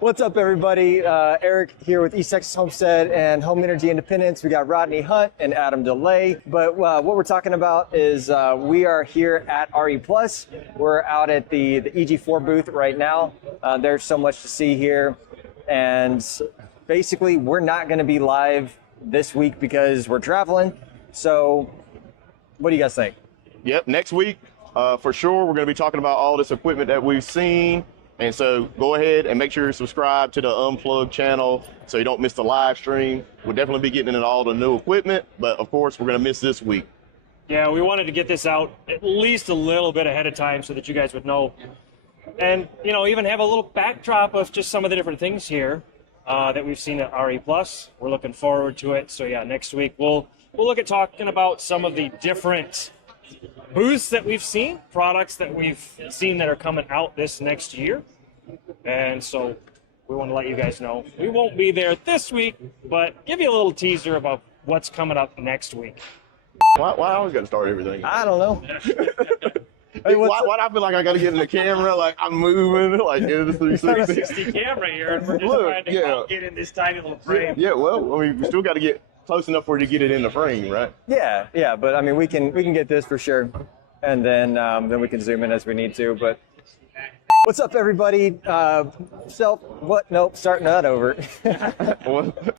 What's up, everybody? Eric here with East Texas Homestead and Home Energy Independence. We got Rodney Hunt and Adam DeLay. But what we're talking about is we are here at RE Plus. We're out at the EG4 booth right now. There's so much to see here. And basically, we're not going to be live this week because we're traveling. So what do you guys think? Yep, next week, for sure, we're going to be talking about all this equipment that we've seen. And so go ahead and make sure you subscribe to the Unplugged channel so you don't miss the live stream. We'll definitely be getting into all the new equipment, but of course, we're going to miss this week. Yeah, we wanted to get this out at least a little bit ahead of time so that you guys would know. And, you know, even have a little backdrop of just some of the different things here that we've seen at RE Plus. We're looking forward to it. So, yeah, next week we'll look at talking about some of the different booths that we've seen, products that we've seen that are coming out this next year. And so we want to let you guys know we won't be there this week, but give you a little teaser about what's coming up next week. Why I always got to start everything? I don't know. Hey, why do I feel like I got to get in the camera, like I'm moving, like into the 360? 360 camera here, and we're just Look, trying to get in this tiny little frame. Yeah, well, I mean, we still got to get close enough for you to get it in the frame, right? Yeah, but I mean, we can get this for sure, and then we can zoom in as we need to. But what's up, everybody? Nope, starting that over.